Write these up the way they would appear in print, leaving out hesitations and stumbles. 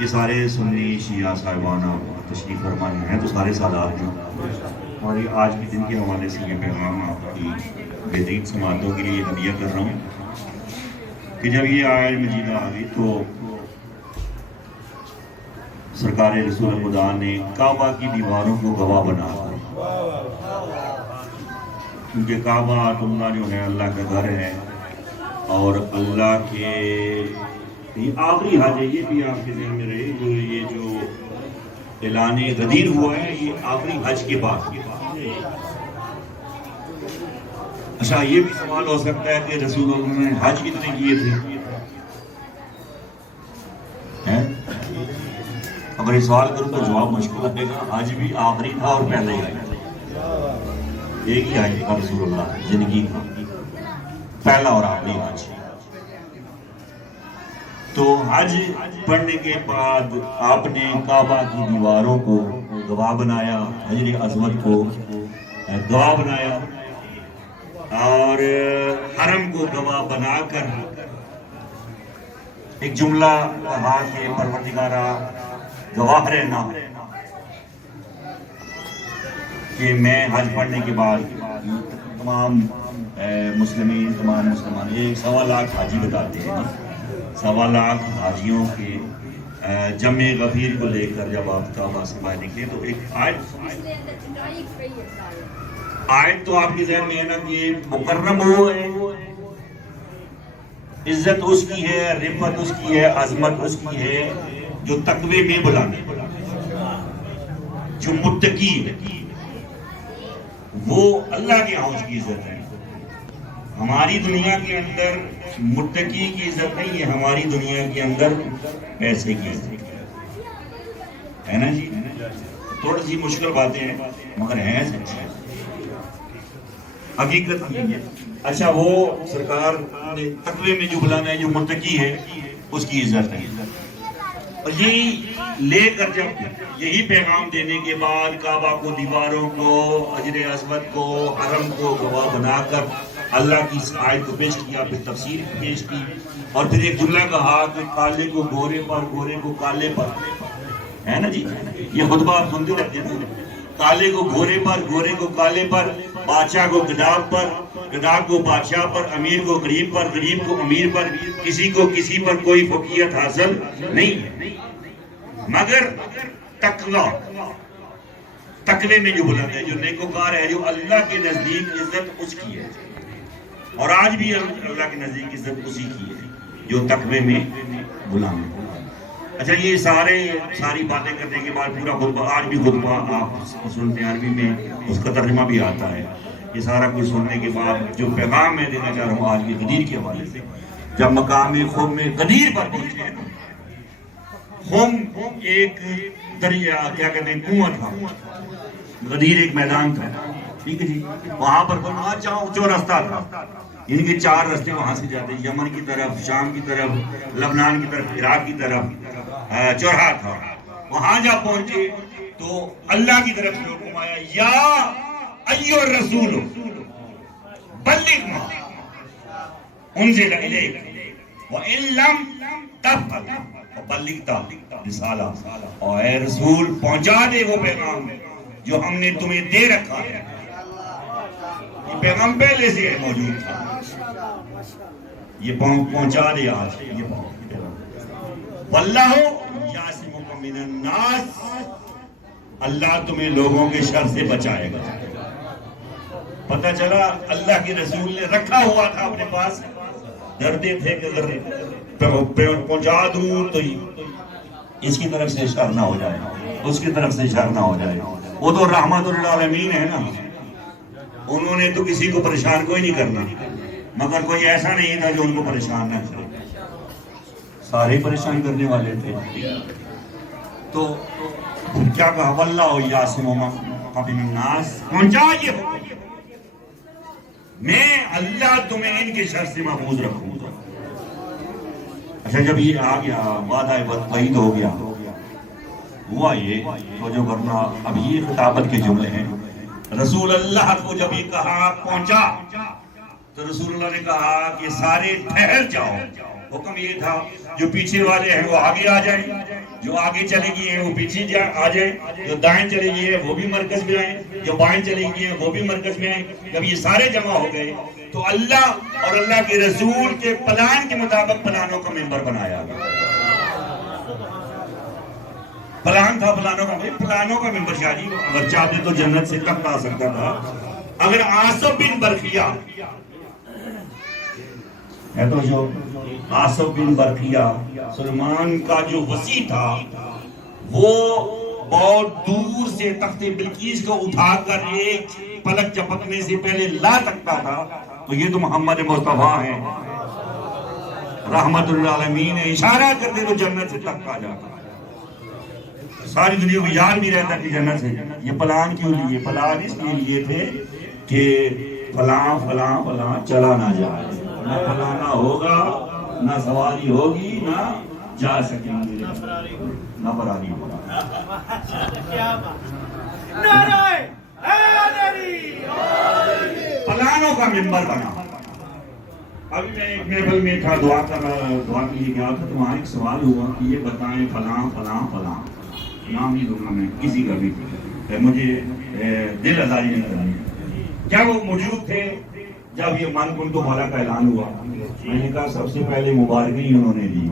یہ سارے سنی شیعہ صاحبانہ تشریف فرما ہیں تو سارے سادات ہیں، اور یہ آج کے دن کے حوالے سے یہ پیغام آپ کی بہترین سماعتوں کے لیے ہدیہ کر رہا ہوں کہ جب یہ آیت مجیدہ آ گئی تو سرکار رسول خدا نے کعبہ کی دیواروں کو گواہ بنا کر، کیونکہ کعبہ اللہ جو ہے اللہ کا گھر ہے، اور اللہ کے یہ آخری حج ہے، یہ بھی آپ کے ذہن میں رہے، جو یہ جو اعلان غدیر ہوا ہے یہ آخری حج کے بعد۔ اچھا یہ بھی سوال ہو سکتا ہے کہ رسول اللہ نے حج کتنے کیے تھے؟ اگر یہ سوال کروں تو جواب مشکل ہے گا۔ حج بھی آخری تھا اور پہلے ہی آیا، ایک ہی حج تھا رسول اللہ زندگی کا، پہلا اور آخری حج۔ تو حج پڑھنے کے بعد آپ نے کعبہ کی دیواروں کو گواہ بنایا، حجر اسود کو گواہ بنایا، اور حرم کو گواہ بنا کر ایک جملہ کہا کہ پروردگارہ گواہ رہنا کہ میں حج پڑھنے کے بعد تمام مسلمین، تمام مسلمان، یہ 1.25 لاکھ حاجی بتاتے ہیں، 1.25 لاکھ حاجیوں کے جمع غفیر کو لے کر جب آپ کعبہ سے باہر نکلے تو ایک آیت تو آپ کے ذہن میں ہے نا کہ مکرم ہو ہے، عزت اس کی ہے، رفعت اس کی ہے، عظمت اس کی ہے جو تقوی میں بلانے، جو متقی ہے، وہ اللہ کے ہاں اس کی عزت ہے۔ ہماری دنیا کے اندر متقی کی عزت نہیں ہے، ہماری دنیا کے اندر پیسے کی عزت ہے نا جی۔ تھوڑی سی مشکل باتیں ہیں مگر ہیں سچی، حقیقت یہ ہے۔ اچھا وہ سرکار نے تقوی میں جو بلانا ہے، جو متقی ہے اس کی عزت ہے، اور یہی لے کر جب یہی پیغام دینے کے بعد کعبہ کو، دیواروں کو، حجر اسود کو، حرم کو گواہ بنا کر اللہ کی اس آیت کو پیش کیا، پھر تفسیر پیش کی، اور پھر ایک جملہ کہا کہ کالے کو گورے پر، گورے کو کالے پر، ہے نا جی۔ یہ خطبہ آپ سنتے رہتے ہیں نا، کالے کو گورے پر، گورے کو کالے پر، بادشاہ کو گداغ پر، گداغ کو بادشاہ پر، امیر کو غریب پر، غریب کو امیر پر، کسی کو کسی پر کوئی فوقیت حاصل نہیں ہے، مگر تقوی میں جو بلند ہے، جو نیکوکار ہے، جو اللہ کے نزدیک عزت اس کی ہے، اور آج بھی اللہ کے نزدیک عزت اسی کی ہے جو تقوی میں بلند ہے۔ اچھا یہ ساری باتیں کرنے کے بعد پورا خطبہ، آج بھی خطبہ آپ سنتے ہیں عربی میں، اس کا ترجمہ بھی آتا ہے۔ یہ سارا کچھ سننے کے بعد جو پیغام میں دینا چاہ رہا ہوں آج کی غدیر کے حوالے سے، جب مقام خم میں غدیر پر پہنچے ہیں، خم ایک دریا، کیا کہتے ہیں، کنواں تھا، غدیر ایک میدان تھا، ٹھیک ہے جی۔ وہاں پر وہاں جو راستہ تھا، ان کے 4 راستے وہاں سے جاتے ہیں، یمن کی طرف، شام کی طرف، لبنان کی طرف، عراق کی طرف، چوراہا تھا۔ وہاں جب پہنچے تو اللہ کی طرف سے حکم آیا، یا ایھا الرسول بلغ ما انزل الیک وان لم تفعل فبلغ رسالہ، اور اے رسول پہنچا دے وہ پیغام جو ہم نے تمہیں دے رکھا ہے۔ یہ پیغام پہلے سے موجود تھا، یہ پہنچا دے آج، یہ واللہ یعصمک من الناس، اللہ تمہیں لوگوں کے شر سے بچائے گا۔ پتہ چلا اللہ کے رسول نے رکھا ہوا تھا اپنے پاس، ڈرتے تھے کہ اگر پہنچا دوں تو اس کی طرف سے شر نہ ہو جائے، اس کی طرف سے شر نہ ہو جائے۔ وہ تو رحمت للعالمین ہے نا، انہوں نے تو کسی کو پریشان کوئی نہیں کرنا، مگر کوئی ایسا نہیں تھا جو ان کو پریشان نہ کرے، سارے پریشان کرنے والے تھے۔ تو کیا کہا، واللہ یعصمک من الناس، پہنچا یہ میں اللہ تمہیں ان کے شر سے محفوظ رکھوں گا۔ اچھا جب یہ آ گیا، وعدہ وعید ہو گیا، ہوا یہ تو جو کرنا، اب یہ خطابت کے جملے ہیں۔ رسول اللہ کو جب یہ کہا پہنچا تو رسول اللہ نے کہا کہ سارے ٹھہر جاؤ، حکم یہ تھا جو پیچھے والے ہیں وہ آگے آ جائیں، جو آگے چلے گئے ہیں وہ پیچھے آ جائیں، جو دائیں چلے گئے ہیں وہ بھی مرکز میں آئیں، جو بائیں چلے گئے ہیں وہ بھی مرکز میں آئیں۔ جب یہ سارے جمع ہو گئے تو اللہ اور اللہ کے رسول کے پلان کے مطابق پلانوں کا ممبر بنایا گیا۔ پلان تھا پلانوں کا ممبر شاہ جی، اگر چاہتے تو جنت سے تک آ سکتا تھا۔ اگر آصف بن برقیہ ہے تو جو آصف بن برقیہ سلیمان کا جو وسیع تھا وہ بہت دور سے تخت بلقیس کو اٹھا کر ایک پلک چپکنے سے پہلے لا سکتا تھا، تو یہ تو محمد مصطفیٰ ہیں رحمت للعالمین، اشارہ کرتے تو جنت سے تک آ جاتا، ساری دنیا کو یاد بھی رہتا کہ جنت سے۔ یہ پلان کیوں لیے؟ پلان اس لیے تھے کہ فلاں فلاں فلاں چلا نہ جائے، نہ فلانا ہوگا، نہ سواری ہوگی، نہ جا سکیں گے، نہ فراری ہوگا۔ پلانوں کا ممبر بنا۔ ابھی میں ایک محفل میں تھا، دعا کے لیے گیا تھا، تو وہاں ایک سوال ہوا کہ یہ بتائیں فلاں فلاں فلاں، نام نہیں دوں گا میں کسی کا بھی، مجھے دل آزاری نہیں کرنی۔ کیا وہ موجود تھے جب یہ من کن تو مولا کا اعلان ہوا؟ میں نے کہا سب سے پہلے مبارکی انہوں نے دی،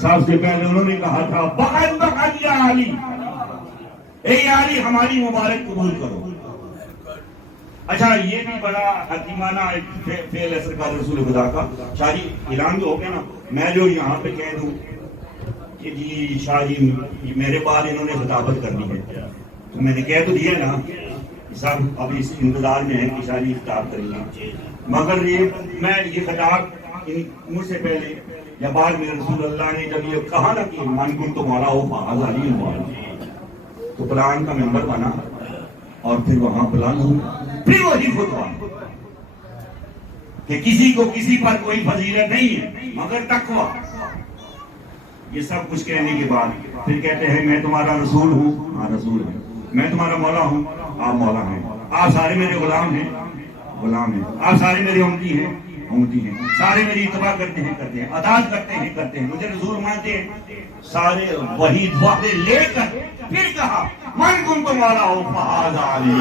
سب سے پہلے انہوں نے کہا تھا بقد بقد یا علی، اے علی ہماری مبارک قبول کرو۔ اچھا یہ بھی بڑا حکیمانہ ایک فعل ہے سرکار رسول خدا کا۔ شاہ جی اعلان تو ہو گیا نا، میں جو یہاں پہ کہہ دوں کہ جی شاہ جی میرے بعد انہوں نے خطابت کرنی ہے، تو میں نے کہہ تو دیا نا، سب اب اس انتظار میں ہے کہ شاہ جی خطاب کریں گے، مگر میں یہ خطاب مجھ سے پہلے یا بعد میں رسول اللہ نے جب یہ کہا نا کہ من کن تو مولا ہو فاز علی مولا، تو پلان کا ممبر بنا اور پھر وہاں پلان ہوا، پھر وہی خطبہ کہ کسی کو کسی پر کوئی فضیلت نہیں ہے مگر تقویٰ۔ یہ سب کچھ کہنے کے بعد پھر کہتے ہیں میں تمہارا رسول ہوں، ہاں رسول ہے، میں تمہارا مولا ہوں، آپ مولا ہیں، آپ سارے میرے غلام ہیں، غلام ہیں، آپ سارے میرے امتی ہیں، امتی ہیں، سارے میری اتباع کرتے ہیں، اطاعت کرتے ہیں، مجھے رسول مانتے ہیں، سارے وہی وعدے لے کر پھر کہا من کن تو مولا ہو فاز علی،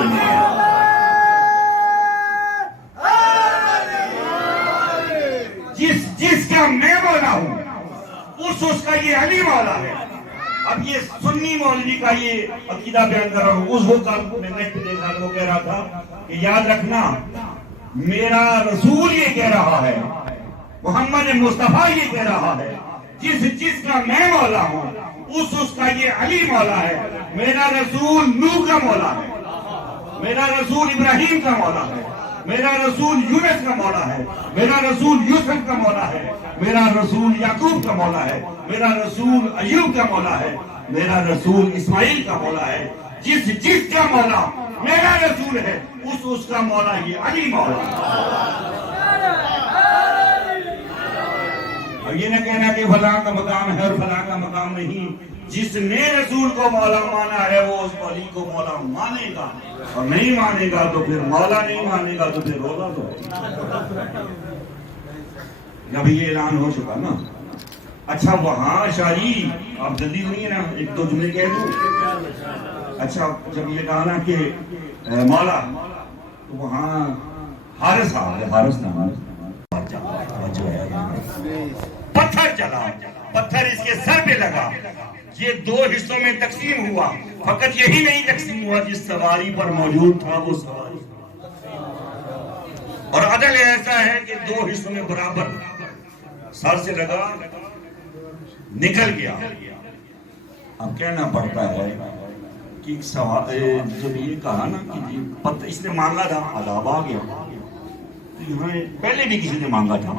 جس کا میں مولا ہوں اس کا یہ علی مولا ہے۔ اب یہ سنی مولوی کا یہ عقیدہ بیان کر رہا ہوں، اس وہ میں نیٹ پہ دیکھ رہا تھا، وہ کہہ رہا تھا کہ یاد رکھنا میرا رسول یہ کہہ رہا ہے، محمد مصطفیٰ یہ کہہ رہا ہے، جس کا میں مولا ہوں اس کا یہ علی مولا ہے۔ میرا رسول نوح کا مولا ہے، میرا رسول ابراہیم کا مولا ہے، میرا رسول یونس کا مولا ہے، میرا رسول یوسف کا مولا ہے، میرا رسول یعقوب کا مولا ہے، میرا رسول ایوب کا مولا ہے، میرا رسول اسماعیل کا مولا ہے۔ جس کا مولا میرا رسول ہے اس کا مولا یہ علی مولا ہے۔ اب یہ نہ کہنا کہ فلاں کا مقام ہے اور فلاں کا مقام نہیں، جس نے رسول کو مولا مانا ہے وہ اس ولی کو مولا مانے گا، اور نہیں مانے گا تو پھر مولا نہیں مانے گا تو پھر رولا تو۔ جب یہ اعلان ہو چکا نا، اچھا وہاں شاہی آپ جلدی نہیں ہے نا، ایک دو جملے کہہ دوں۔ اچھا جب یہ کہا نا کہ مولا، تو وہاں حارث نام پتھر چلا، پتھر اس کے سر پہ لگا، یہ دو حصوں میں تقسیم ہوا، فقط یہی نہیں تقسیم ہوا جس سواری پر موجود تھا وہ سواری، اور عدل ایسا ہے کہ دو حصوں میں برابر سر سے لگا نکل گیا۔ اب کہنا پڑتا ہے کہ جب یہ کہا نا کہ اس نے مانگا تھا عذاب آ گیا، پہلے بھی کسی نے مانگا تھا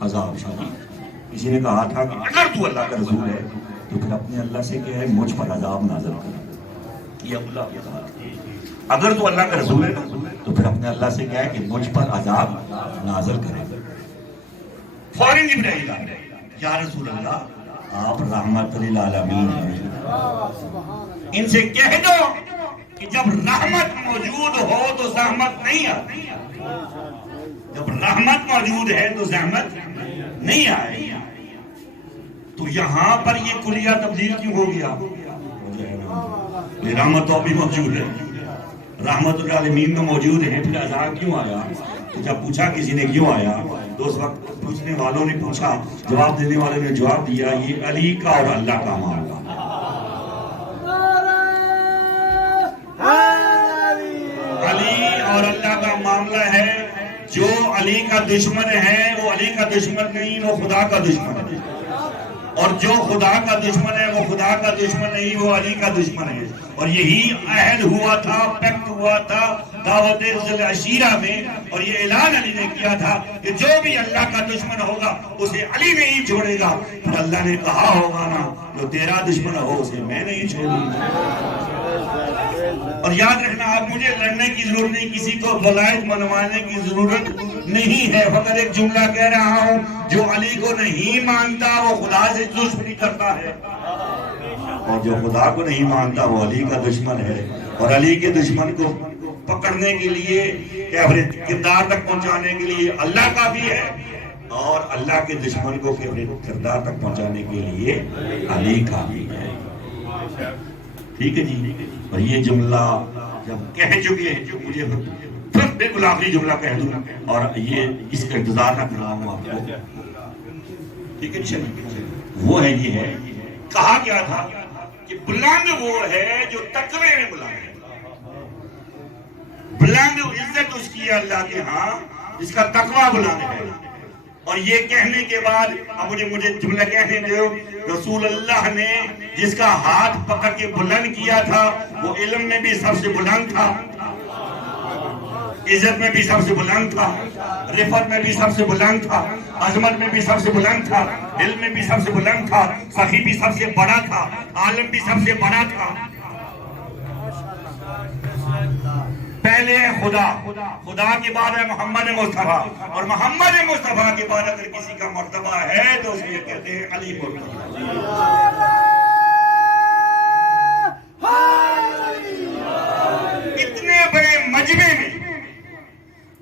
عذاب، شاہی کسی نے کہا تھا کہ اگر تو اللہ کا رسول ہے تو پھر اپنے اللہ سے کہے مجھ پر عذاب نازل کر، یہ اللہ کے کہا، اگر تو اللہ کا رسول ہے تو پھر اپنے اللہ سے کہے کہ مجھ پر عذاب نازل کرے۔ فوراً جبرائیل آئے، یا رسول اللہ آپ رحمت للعالمین ہیں، ان سے کہہ دو کہ جب رحمت موجود ہو تو زحمت نہیں آتی، جب رحمت موجود ہے تو زحمت نہیں آئے. تو یہاں پر یہ کلیہ تبدیل کیوں ہو گیا؟ رحمت تو ابھی موجود ہے, رحمت العالمین میں موجود ہے, پھر عذاب کیوں آیا؟ تو جب پوچھا کسی نے کیوں آیا تو اس وقت پوچھنے والوں نے پوچھا, جواب دینے والے نے جواب دیا, یہ علی کا اور اللہ کا معاملہ. علی اور اللہ کا معاملہ ہے. جو علی کا دشمن ہے وہ علی کا دشمن نہیں, وہ خدا کا دشمن ہے. اور جو خدا کا دشمن ہے وہ خدا کا دشمن نہیں, وہ علی کا دشمن ہے. اور یہی عہد ہوا تھا, پیکٹ ہوا تھا دعوت ذی العشیرہ میں, اور یہ اعلان علی نے کیا تھا کہ جو بھی اللہ کا دشمن ہوگا اسے علی نہیں چھوڑے گا. پھر اللہ نے کہا ہوگا نا, جو تیرا دشمن ہو اسے میں نہیں چھوڑوں گا. اور یاد رکھنا, آپ مجھے لڑنے کی ضرورت نہیں, کسی کو ولایت منوانے کی ضرورت نہیں ہے. فقط ایک جملہ کہہ رہا ہوں, جو علی کو نہیں مانتا وہ خدا سے دشمنی کرتا ہے, اور جو خدا کو نہیں مانتا وہ علی کا دشمن ہے. اور علی کے دشمن کو پکڑنے کے لیے, کردار تک پہنچانے کے لیے اللہ کافی ہے, اور اللہ کے دشمن کو کردار تک پہنچانے کے لیے علی کافی ہے. ٹھیک ہے جی. اور یہ جملہ جب کہہ چکے ہیں, جو مجھے پھر بالکل آخری جملہ کہہ دوں, اور یہ اس کا انتظار نہ کراؤں آپ کو. ٹھیک ہے, چلیے. وہ ہے, یہ ہے, کہا کیا تھا کہ بلند وہ ہے جو تقوی میں بلند ہے. بلند عزت اس کی ہے اللہ کے ہاں جس کا تقوی بلند ہے. اور یہ کہنے کے بعد اب مجھے جملہ کہنے دو, رسول اللہ نے جس کا ہاتھ پکڑ کے بلند کیا تھا وہ علم میں بھی سب سے بلند تھا, عزت میں بھی سب سے بلند تھا, رفعت میں بھی سب سے بلند تھا, عظمت میں بھی سب سے بلند تھا, علم میں بھی سب سے بلند تھا, سخی بھی سب سے بڑا تھا, عالم بھی سب سے بڑا تھا. پہلے ہے خدا, خدا کے بعد ہے محمد مصطفیٰ, اور محمد مصطفیٰ کے بعد اگر کسی کا مرتبہ ہے تو اس کو کہتے ہیں علی مرتبہ. اتنے بڑے مجمع میں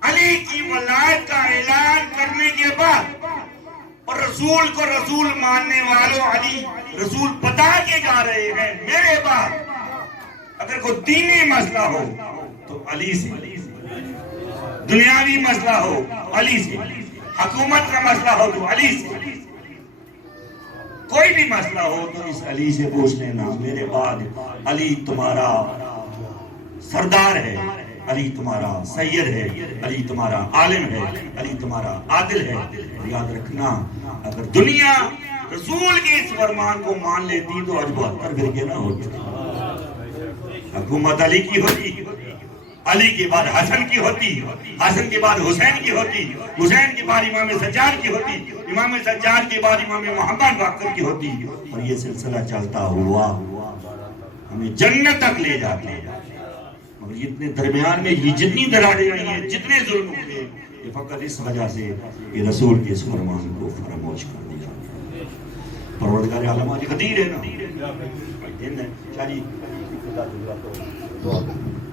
علی کی ولایت کا اعلان کرنے کے بعد, اور رسول کو رسول ماننے والوں علی رسول بتا کے جا رہے ہیں, میرے بعد اگر کوئی دینی مسئلہ ہو تو علی سے, دنیاوی مسئلہ ہو علی سے, حکومت کا مسئلہ ہو تو علی سے, کوئی بھی مسئلہ ہو تو اس علی سے پوچھ لینا. میرے بعد علی تمہارا سردار ہے, علی تمہارا سید ہے, علی تمہارا عالم ہے, علی تمہارا عادل ہے. یاد رکھنا, اگر دنیا رسول کے اس فرمان کو مان لیتی تو آج 72 فرقے نہ ہوتے. حکومت علی کی ہوتی, علی کے بعد حسن کی ہوتی, حسن کے بعد حسین کی ہوتی, حسین کے بعد امام سجاد کی ہوتی, امام سجاد کے بعد امام محمد باقر کی ہوتی, اور یہ سلسلہ چلتا ہوا ہمیں جنت تک لے جاتے ہیں. مگر اتنے درمیان میں یہ جتنی دراڑیں آئی ہیں, جتنے ظلم ہوئے, یہ فقط اس وجہ سے کہ رسول کے اس فرمان کو فراموش کر دیا. پروردگار عالم آج قدیر ہے نا, دن ہے. چلیے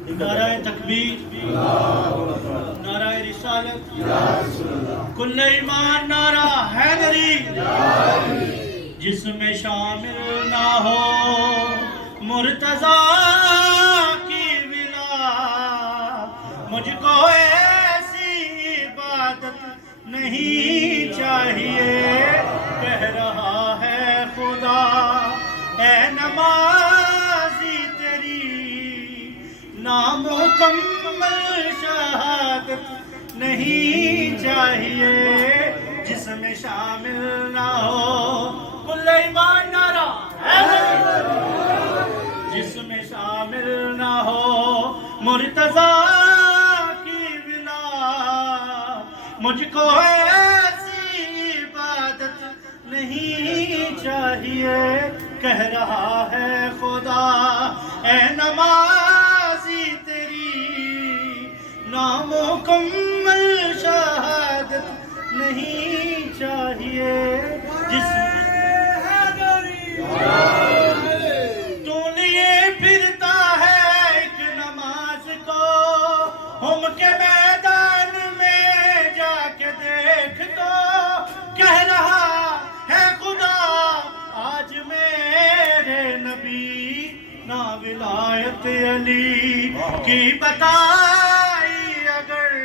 نعرہ تکبیر, نعرہ رسالت, کل ایمان, نعرہ حیدری. جس میں شامل نہ ہو مرتضیٰ کی ولا, مجھ کو ایسی عبادت نہیں چاہیے. کہہ رہا ہے خدا, اے نمازی تیری نامکمل شہادت نہیں چاہیے. جس میں شامل نہ ہو کل ایمان, نعرہ حیدری. جس میں شامل نہ ہو مرتضیٰ کی ولا, مجھ کو ایسی عبادت نہیں چاہیے. کہہ رہا ہے خدا, اے نمازی تیری نامکمل شہادت نہیں چاہیے. جس تو لیے پھرتا ہے ایک نماز کو, ہم کے میدان میں جا نبی نہ ولایت علی کی بتائی اگر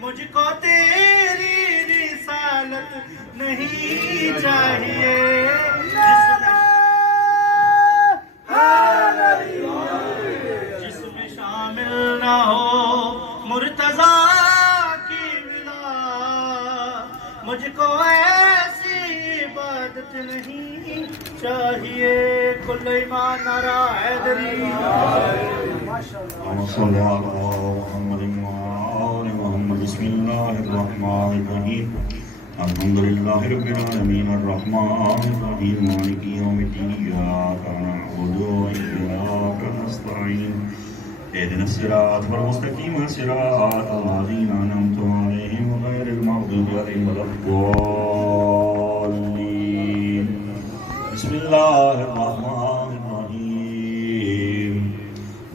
مجھ کو تیری رسالت نہیں چاہیے جس میں شامل نہ ہو مرتضیٰ کی ولا مجھ کو ایسی عبادت نہیں چاہیے کل ایمان نعرہ حیدری اللهم صل على محمد وعلى محمد بسم الله الرحمن الرحيم الحمد لله رب العالمين الرحمن الرحيم مالك يوم الدين إياك نعبد وإياك نستعين اهدنا الصراط المستقيم صراط الذين أنعمت عليهم غير المغضوب عليهم ولا الضالين بسم الله الرحمن الرحيم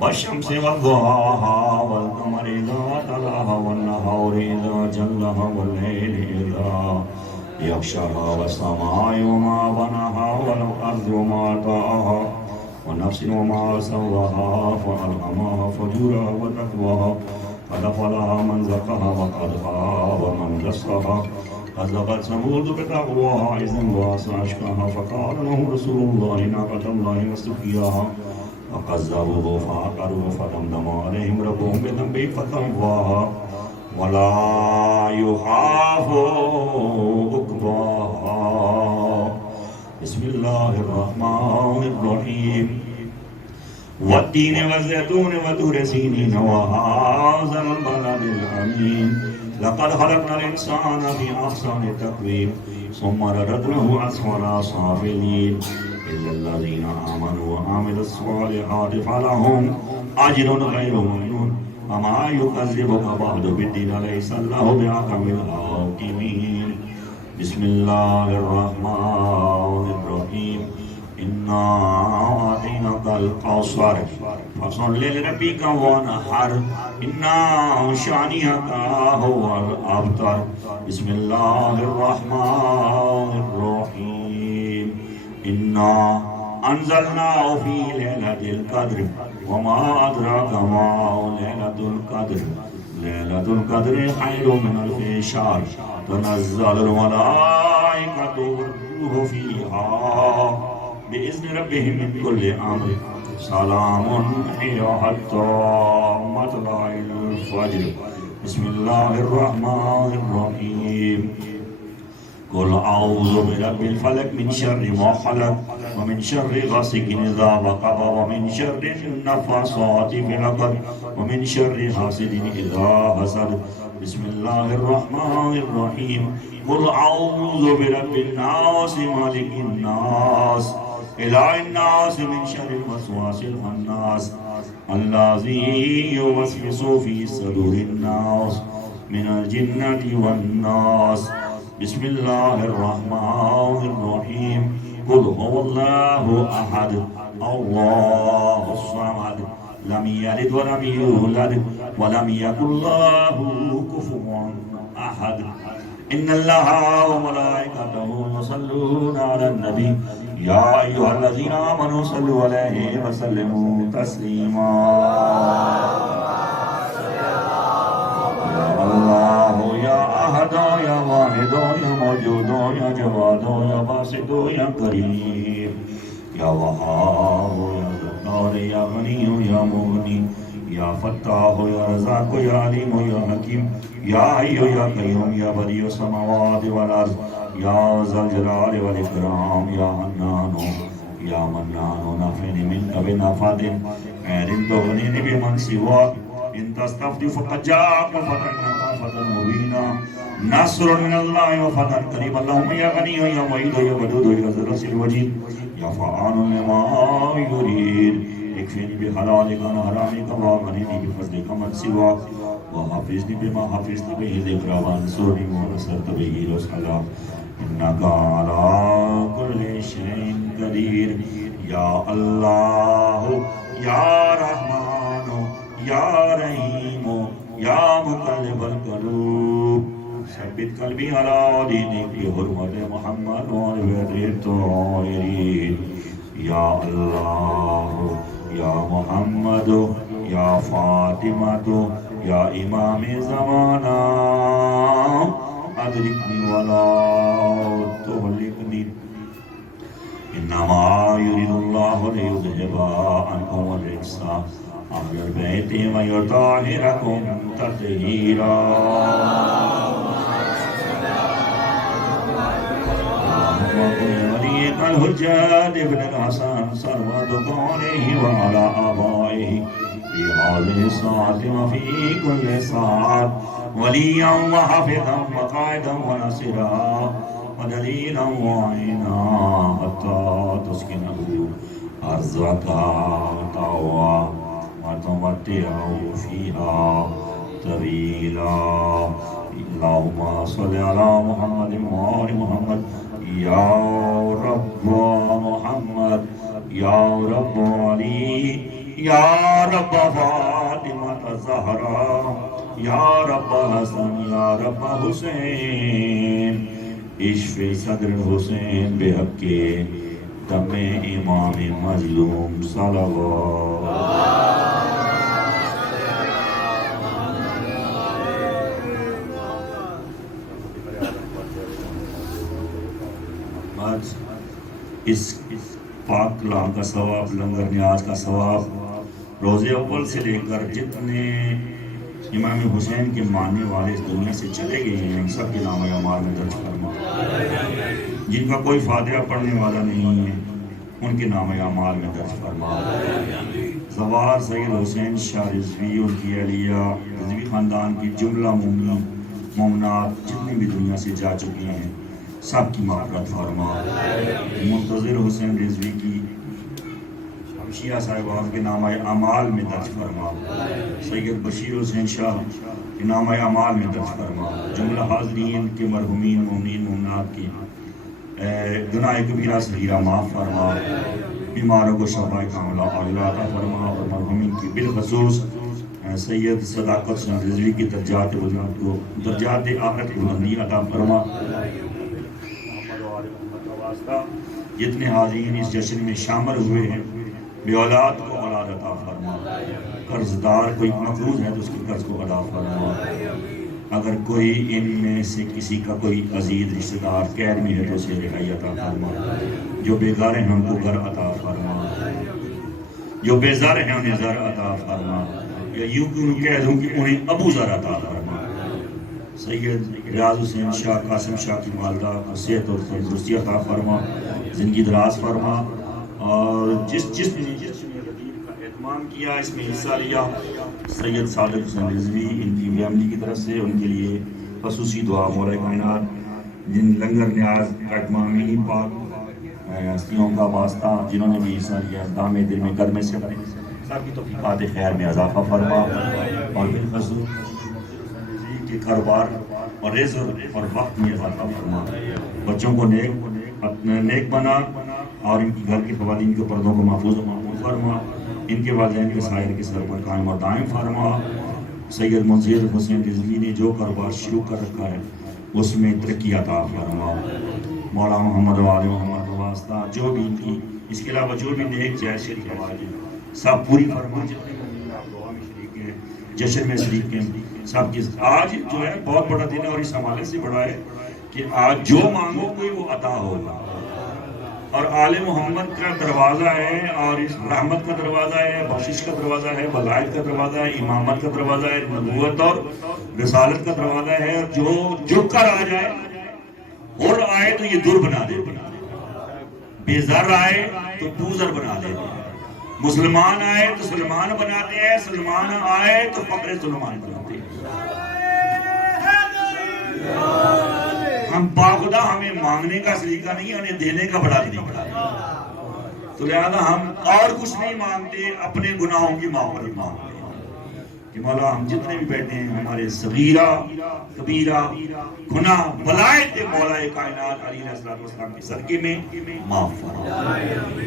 والشمس وضحاها والقمر إذا تلاها والنهار إذا جلاها والليل إذا يغشاها والسماء وما بناها والأرض وما طحاها ونفس وما سواها فألهمها فجورها وتقواها قد أفلح من زكاها وقد خاب من دساها كذبت ثمود بتقواها إذ انبعث أشقاها فقال لهم رسول الله ناقة الله وسقياها فكذبوه فعقروه فدمدم عليهم ربهم بذنبهم فسواها ولا يخاف عقباها بسم الله الرحمن الرحيم والتين والزيتون وطور سينين وهذا البلد الأمين لقد خلقنا الإنسان في أحسن تقويم ثم رددناه أسفل سافلين إلا الذين آمنوا وعملوا الصالحات فلهم أجر غير ممنون وما يكذبك بعد بالدين ليس الله بأحكم الحاكمين بسم الله الرحمن الرحيم إنا أعطيناك الكوثر فصل لربك وانحر إن شانئك هو الأبتر بسم الله الرحمن الرحيم إنا أنزلناه في ليلة القدر وما أدراك ما ليلة القدر ليلة القدر خير من ألف شهر تنزل الملائكة والروح فيها بإذن ربهم من كل أمر سلام هي حتى مطلع الفجر بسم الله الرحمن الرحيم قل أعوذ برب الفلق من شر ما خلق ومن شر غاسق إذا وقب ومن شر النفاثات في العقد ومن شر حاسد إذا حسد بسم الله الرحمن الرحيم قل أعوذ برب الناس مالك الناس إله الناس من شر الوسواس الخناس الذي يوسوس في صدور الناس من الجنة والناس بسم الله الرحمن الرحيم قل هو الله أحد الله الصمد لم يلد ولم يولد ولم يكن له كفوا أحد إن الله وملائكته يصلون على النبي يا أيها الذين آمنوا صلوا عليه وسلموا تسليما يا الله يا أحد يا واحد يا موجود يا جواد يا باسط يا كريم يا وهاب يا غفار يا غني يا مغني يا فتاح يا رزاق يا عليم يا حكيم يا حي يا قيوم يا بديع السماوات والأرض يا ذا الجلال والإكرام يا حنان يا منان نافعني منك بنفاد غير تغنيني بمن سواك إن تستفتي فقد جاءك فتحنا فتحا مبينا نصر من الله وفتح قريب اللهم يا غني يا معيد يا ودود يا ذا الرسل الوجيد يا فعال لما يريد اكفني بحلالك عن حرامك واغنني بفضلك من سواك وحفظني بما حفظت به ذكرى وانصرني ونصرت به رسلا إنك على كل شيء قدير يا الله يا رحمن يا رحيم يا مقلب القلوب ثبت قلبي على دينك بحرمة محمد وعلى الطاهرين یا اللہ یا محمد یا فاطمہ یا امام زمانہ ادرکنی ولا تہلکنی انما یرید اللہ لیذہب عنکم الرجس اہل البیت ویطہرکم تطہیرا وليك الحجاج ابن الحسن سرمد قوله وعلى آبائه في هذه الساعة وفي كل ساعة وليا وحفظا وقائدا ونصيرا ودليلا وعينا حتى تسكنه أرضك طوعا وتمتعه فيها طويلا اللهم صل على محمد وآل محمد یا رب محمد یا رب علی یا رب فاطمہ زہرا یا رب حسن یا رب حسین اشف صدر حسین بحق دم امام مظلوم صلوات اس پاک کلام کا ثواب لنگر نیاز کا ثواب روزے اول سے لے کر جتنے امام حسین کے ماننے والے اس دنیا سے چلے گئے ہیں ان سب کے نام اعمال میں درج فرما جن کا کوئی فاتحہ پڑھنے والا نہیں ہے ان کے نام اعمال میں درج فرما زوار سید حسین شاہ رضوی ان کی اہلیہ رضوی خاندان کی جملہ مومنات جتنی بھی دنیا سے جا چکی ہیں سب کی مغفرت فرما منتظر حسین رضوی کی شمشیہ صاحبان کے نامہ اعمال میں درج فرما سید بشیر حسین شاہ کے نامہ اعمال میں درج فرما جملہ حاضرین کے مرحومین مومنین مومنات کی گناہ کبیرہ صغیرہ معاف فرما بیماروں کو شفا کاملہ عاجلہ عطا فرما اور مرحومین کی بالخصوص سید صداقت حسین رضوی کی درجات بلند کو درجات آخرت کی بلندی عطا فرما جتنے حاضرین اس جشن میں شامل ہوئے ہیں بے اولاد کو اولاد عطا فرما قرض دار کوئی مقروض ہے تو اس کے قرض کو ادا فرما اگر کوئی ان میں سے کسی کا کوئی عزیز رشتہ دار قید میں ہے تو اسے رہائی عطا فرما جو بیگار ہیں ان کو گھر عطا فرما جو بیزار ہیں انہیں زر عطا فرما یا یوں کیوں کہہ دوں کہ انہیں ابو زر عطا فرما سید ریاض حسین شاہ قاسم شاہ کی والدہ کو صحت اور تندرستی عطا فرما زندگی دراز فرما اور جس نے غدیر کا اہتمام کیا اس میں حصہ لیا سید صادق حسین رضوی ان کی فیملی کی طرف سے ان کے لیے خصوصی دعا مولا کائنات جن لنگر نیاز کا اہتمام پاک ہستیوں کا واسطہ جنہوں نے بھی حصہ لیا دام دل میں قدمے سے سب کی توفیقات خیر میں اضافہ فرما اور بالخصوص کے کاروبار اور رزق اور وقت میں اضافہ فرما بچوں کو نیک بنا اور ان کی گھر کی خواتین کے پردوں کو محفوظ و معمول فرما ان کے والدین کے سائر کے سر پر قائم اور دائم فرما سید منصیر حسین رضوی نے جو کاروبار شروع کر رکھا ہے اس میں ترقی عطا فرما مولا محمد وآل محمد واسطہ جو بھی ان کی اس کے علاوہ جو بھی نیک جائز شریف آواز ہے سب پوری فرما جتنے دعا میں شریک ہیں جشن میں شریک ہیں سب کی آج جو ہے بہت بڑا دن ہے اور اس حوالے سے بڑا ہے کہ آج جو مانگو گے وہ عطا ہوگا اور آل محمد کا دروازہ ہے اور اس رحمت کا دروازہ ہے بخشش کا دروازہ ہے ولایت کا دروازہ ہے امامت کا دروازہ ہے نبوت اور رسالت کا دروازہ ہے جو جھک کر آ جائے اور آئے تو یہ در بنا دے بے زر آئے تو دوزر بنا دے مسلمان آئے تو سلمان بناتے ہیں سلمان آئے تو فقر سلمان بناتے ہیں ہم باخدا ہمیں مانگنے کا سلیقہ نہیں ہمیں دینے کا بڑا سلیقہ تو لہذا ہم اور کچھ نہیں مانگتے اپنے گناہوں کی معافی مانگتے ہیں کہ مولا ہم جتنے بھی بیٹھے ہیں ہمارے صغیرہ کبیرہ گناہ بلائے مولا کائنات علیہ السلام کے صدقے میں معاف فرما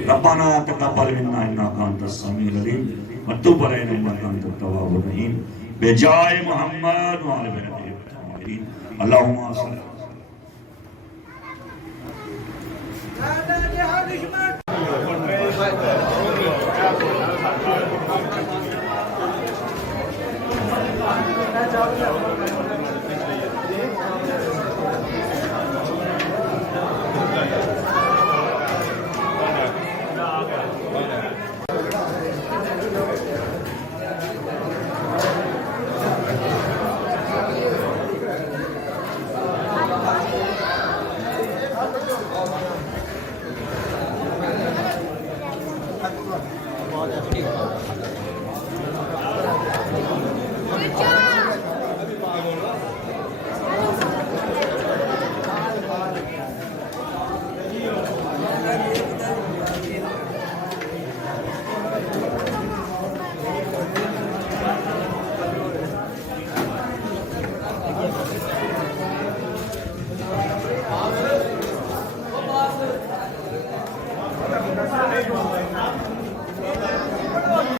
ربنا تقبل منا انک انت السمیع العلیم وتب علینا انک انت التواب الرحیم بجائے محمد وعلى آلہ اللہم صل لا لا لا Thank you.